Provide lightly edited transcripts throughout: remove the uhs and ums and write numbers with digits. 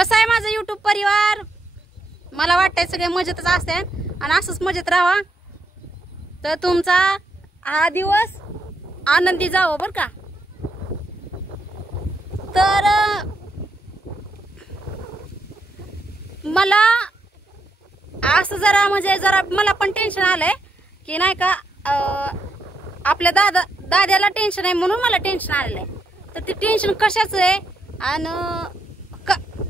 कसं आहे माझं यूट्यूब परिवार? मला वाटतंय सगळे मजेतच असते आणि असंच मजेत राहा, तर तुमचा हा दिवस आनंदी जावं बरं का. तर मला असं जरा म्हणजे जरा मला पण टेन्शन आलंय की नाही का, आपल्या दाद्याला टेन्शन आहे म्हणून मला टेन्शन आलेलं आहे. तर ते टेन्शन कशाच आहे आणि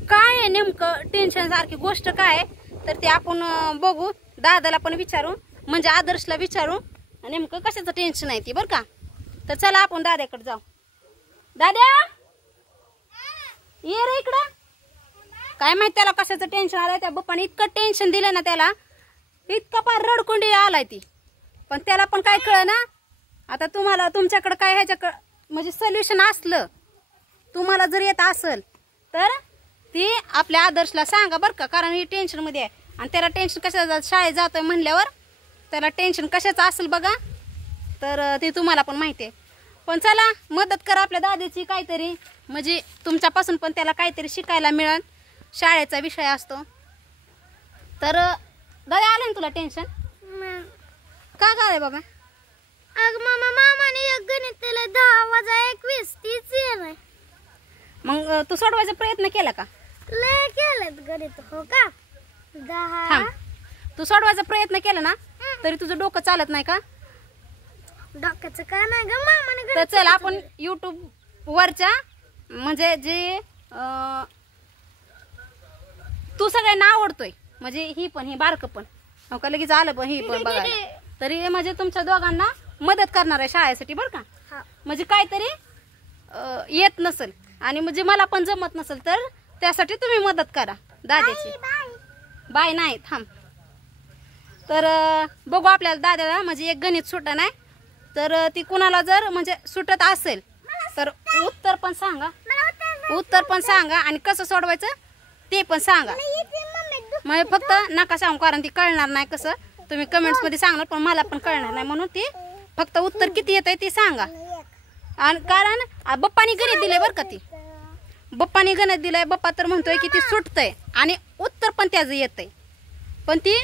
काय आहे नेमकं टेन्शन सारखी गोष्ट काय आहे, तर ते आपण बघू. दादाला पण विचारू, म्हणजे आदर्शला विचारू नेमकं कशाचं टेन्शन आहे ती बरं का. तर चला आपण दाद्याकडे जाऊ. दाद्या ये रे इकडं. काय माहित त्याला कशाचं टेन्शन आलंय. त्या बाप्पाने इतकं टेन्शन दिलं ना त्याला, इतका पार रडकुंडी आलाय ती. पण त्याला पण काय कळ ना. आता तुम्हाला तुमच्याकडे काय ह्याच्याकडं म्हणजे सोल्युशन असलं, तुम्हाला जर येत असेल तर ती आपल्या आदर्शला सांगा बरं का. कारण ही टेन्शन मध्ये आहे आणि त्याला टेन्शन कशाचं, शाळेत जातोय म्हणल्यावर त्याला टेन्शन कशाचं असेल बघा. तर ते तुम्हाला पण माहिती आहे. पण चला मदत करा आपल्या दादीची काहीतरी, म्हणजे तुमच्यापासून पण त्याला काहीतरी शिकायला मिळेल. शाळेचा विषय असतो. तर दादा आलं ना तुला टेन्शन का काय बाबा? अग मामाने एक गणिताला 10 वजा 21 तीच आहे. मग तू सोडवायचा प्रयत्न केला का? लय केलं गणित हो का. 10 थांब, तू सोडवायचा प्रयत्न केला ना तरी तुझं डोकं चालत नाही का? डोक्याचं काय नाही ग मामाने. तर चल आपण YouTube वरच्या म्हणजे जे तू सगळ्यांना आवडतोय, म्हणजे ही पण ही बारक पण हो का लगेच आलं पण ही पण बघायला. तरी म्हणजे तुमच्या दोघांना मदत करणार आहे शाळेसाठी बरं का. म्हणजे काहीतरी येत नसेल आणि म्हणजे मला पण जमत नसेल तर त्यासाठी तुम्ही मदत करा दाद्याची. बाय नाही थांब. तर बघू आपल्याला दाद्याला म्हणजे एक गणित सुटत नाही, तर ती कुणाला जर म्हणजे सुटत असेल तर उत्तर पण सांगा, उत्तर पण सांगा आणि कसं सोडवायचं ते पण सांगा. म्हणजे फक्त नका सांगू, कारण ती कळणार नाही कसं. तुम्ही कमेंट्स मध्ये सांगणार पण मला पण कळणार नाही, म्हणून ती फक्त उत्तर किती येत आहे ते सांगा. आणि कारण बप्पानी गणित दिलंय बरं का, ती बप्पानी गणित दिलंय. बप्पा तर म्हणतोय की ती सुटतंय आणि उत्तर पण त्याचं येतंय. पण ती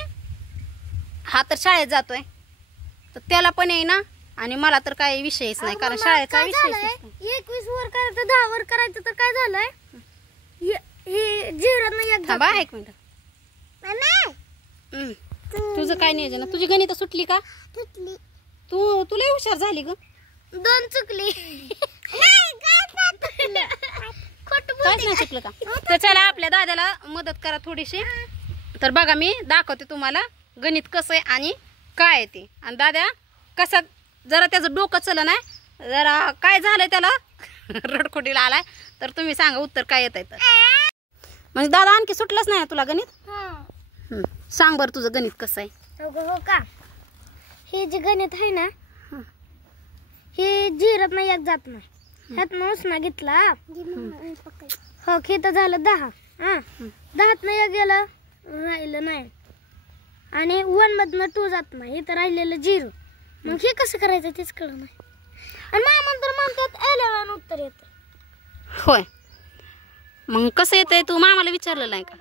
हा तर शाळेत जातोय तर त्याला पण येईना आणि मला तर काही विषयच नाही, कारण शाळेचा विषय 21 वर करायचं 10 वर करायचं तर काय झालंय हे झिरो एक. थांबा एक मिनिट. तुझं काय नियोजन? तुझी गणित सुटली का? तुला हुशार झाली ग. 2 चुकली. काहीच नाही चुकलं का? तर चला आपल्या दादाला मदत करा थोडीशी. तर बघा मी दाखवते तुम्हाला गणित कसं आहे आणि काय आहे ते. आणि दादा कसा जरा त्याचं डोकं चलं नाही, जरा काय झालंय त्याला रडकुडीला आलाय, तर तुम्ही सांगा उत्तर काय येत आहे. तर म्हणजे दादा आणखी सुटलंच नाही ना तुला गणित? सांग बरं तुझं गणित कसं आहे. हो का. हे जे गणित आहे ना हे झिरोत नाही एक जात नाही. ह्यात उसना घेतला हो खेत झालं 10. 10त नाही एक गेलं राहिलं नाही आणि 1 मधनं 2 जात नाही, इथं राहिलेलं 0. मग हे कसं करायचं तेच कळत नाही. आणि मामा तर म्हणतात 11 उत्तर येत. होय, मग कसं येतंय तू मामाला विचारलं नाही का?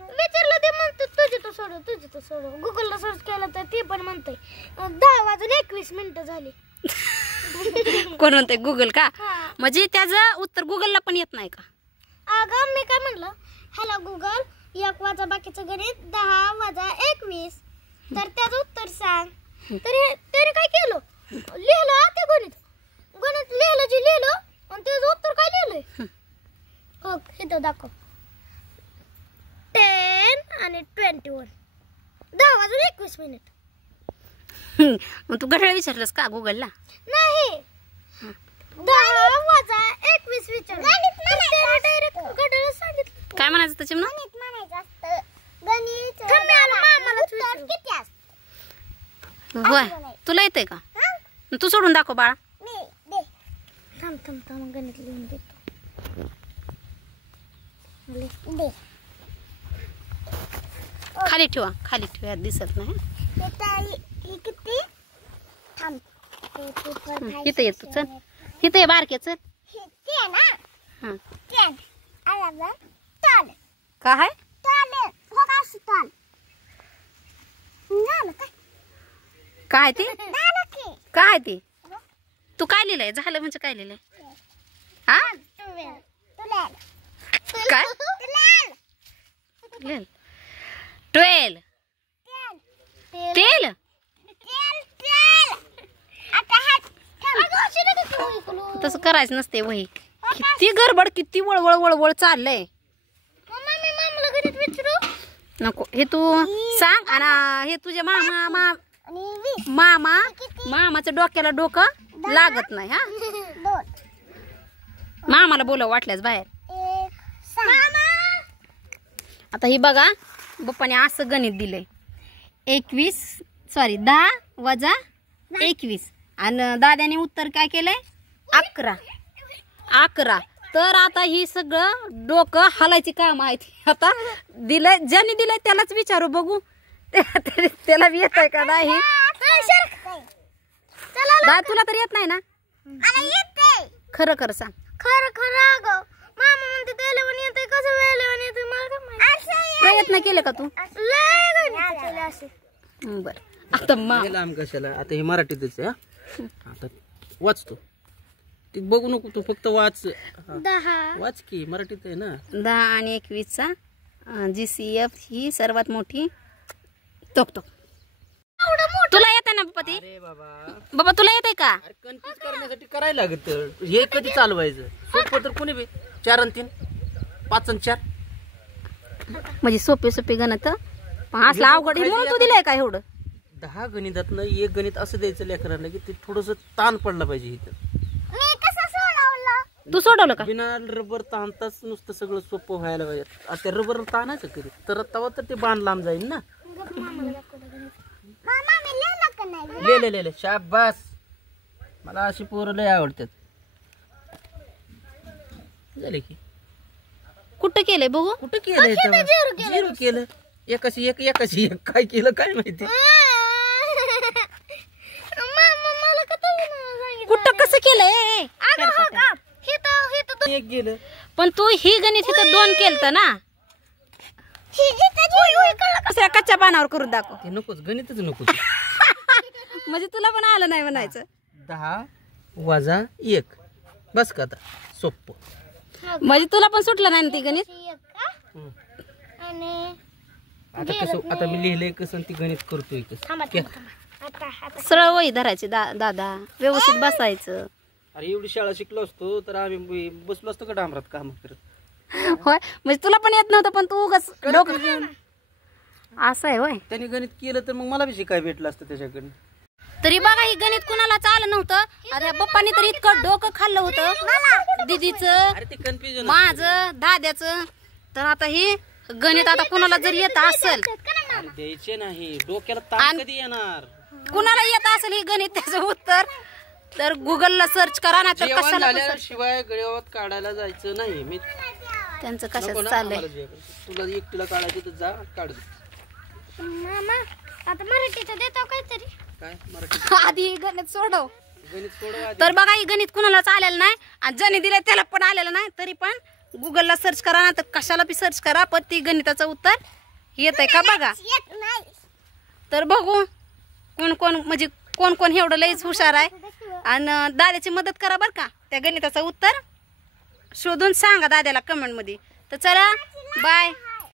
विचारलं ते म्हणतात तुझी तू सोडव. गुगलला सर्च केलं तर ते पण म्हणतंय 10 वाजून 21 मिनिटं झाली. कोण म्हणतंय? गुगल का? म्हणजे त्याचं उत्तर गुगलला पण येत नाही का? अगं मी काय म्हणलं, हॅलो गुगल 1 वाजा बाकीचं गणित 10 वजा 21, तर त्याचं उत्तर सांग. तरी काय केलं, लिहिलं ते गणित लिहिलं आणि त्याचं उत्तर काय लिहिलंय हो इथं दाखव. 10 आणि 21 10 वाजून 21 मिनिट. मग तू घड्याळ विचारलंस का गुगलला? नाही 10 वजा 21 विचारलं. डायरेक्ट घड्याळ सांगितलं. काय म्हणायचं त्याच्या गणित म्हणायचं असतं. गणित मामालाच विचार किती असतं. होय, तुला येतंय का? तू सोडून दाखव बाळा. थांब गणित लिहून देतो. खाली ठेवा दिसत नाही. किती इथं येतो चल, इथं ये बारके चल. 10 11 12 काय आहे? काय ते काय ते तू काय लिहिलंय झालं म्हणजे काय लिहिलंय हा काय 12 तेल तसं करायचं नसते वही किती गडबड किती वळवळ वळवळ चाललंय नको हे तू सांग आणि हे तुझ्या मामाचं डोक्याला डोकं लागत नाही हा मामाला बोलव वाटल्यास बाहेर आता ही बघा पप्पाने असं गणित दिलंय 10 वजा 21 आणि दाद्याने उत्तर काय केलंय 11 तर आता ही सगळं डोकं हलायची काम आहे आता दिलंय ज्याने दिलंय त्यालाच विचारू बघू त्याला येत आहे का नाही दादा तुला तर येत नाही ना खरं खरं सांग प्रयत्न केले का तू बर आता लांब कशाला आता हे मराठीतच आहे हा आता वाचतो ते बघू नको तू फक्त वाच वाच की मराठीत आहे ना 10 आणि 21चा GCF ही सर्वात मोठी तोक तुला येत आहे ना पप्पा ते अरे बाबा तुला येत आहे का अरे कन्फ्युज करण्यासाठी करायला लागत हे कधी चालवायचं सोपं तर कोणी बी 4 आणि 3 5 आणि 4 म्हणजे सोपे गणित असला अवघड म्हणून तू दिलंय का एवढं 10 गणितातनं एक गणित असं द्यायचं लेकरांना की ते थोडस ताण पडला पाहिजे इथं तू सोडवलं का बिना रबर ताणताच नुसतं सगळं सोपं व्हायला पाहिजे आता रबर ताणायचं कधी तर तेव्हा तर ते बाण लांब जाईल ना ले शाबास मला अशी पोरं लय आवडतात झाले की कुठं केलंय बघू कुठं केलंय झिरो केलं एकाशी एक काय केलं काय माहिती कुठं कसं केलंय एक गेलं पण तू ही गणित इथं 2 केलत ना दुसऱ्या कच्च्या पानावर करून दाखव ते नकोच गणितच नको म्हणजे तुला पण आलं नाही म्हणायचं 10 वजा 1 बस का आता सोपं म्हणजे तुला पण सुटलं नाही ना ती गणित आता कसं आता मी लिहिलंय कसं ती गणित करतोय कसं सरळ वही धरायची दादा व्यवस्थित बसायचं अरे एवढी शाळा शिकलो असतो तर आम्ही बसलो असतो का डांबरात काम करत होय म्हणजे तुला पण येत नव्हतं पण तू उगाच डोकं असं आहे होय त्यांनी गणित केलं तर मग मला बी शिकाय भेटलं असतं त्याच्याकडनं तरी बघा ही गणित कुणालाच आलं नव्हतं अरे पप्पानी तर इतकं डोकं खाल्लं होतं दीदीचं अरे ते कन्फ्युजन माझं दाद्याचं तर आता ही गणित आता कुणाला जर येत असेल द्यायचे नाही डोक्याला ताण कधी येणार कुणाला येत असेल ही गणित त्याचं उत्तर तर गुगलला सर्च करा ना तर जेवण कशाला झाल्याशिवाय गळ्यात काढायला जायचं नाही मी त्यांचं नको कशाचं ना, चाललंय आम्हाला जेवण. तुला एकटीला काढायचं तर जा काढ आता मराठीचं देतो काहीतरी काय मराठी आधी गणित सोडव गणित सोडव आधी. तर बघा ही गणित कुणालाच आलेलं नाही आणि ज्याने दिलंय त्याला पण आलेलं नाही तरी पण गुगलला सर्च करा ना तर कशाला बी सर्च करा पण ती गणिताचं उत्तर येत आहे का बघा तर बघू कोण म्हणजे कोण एवढं लईच हुशार आहे आणि दाद्याची मदत करा बरं का त्या गणिताचं उत्तर शोधून सांगा दाद्याला कमेंट मध्ये तर चला बाय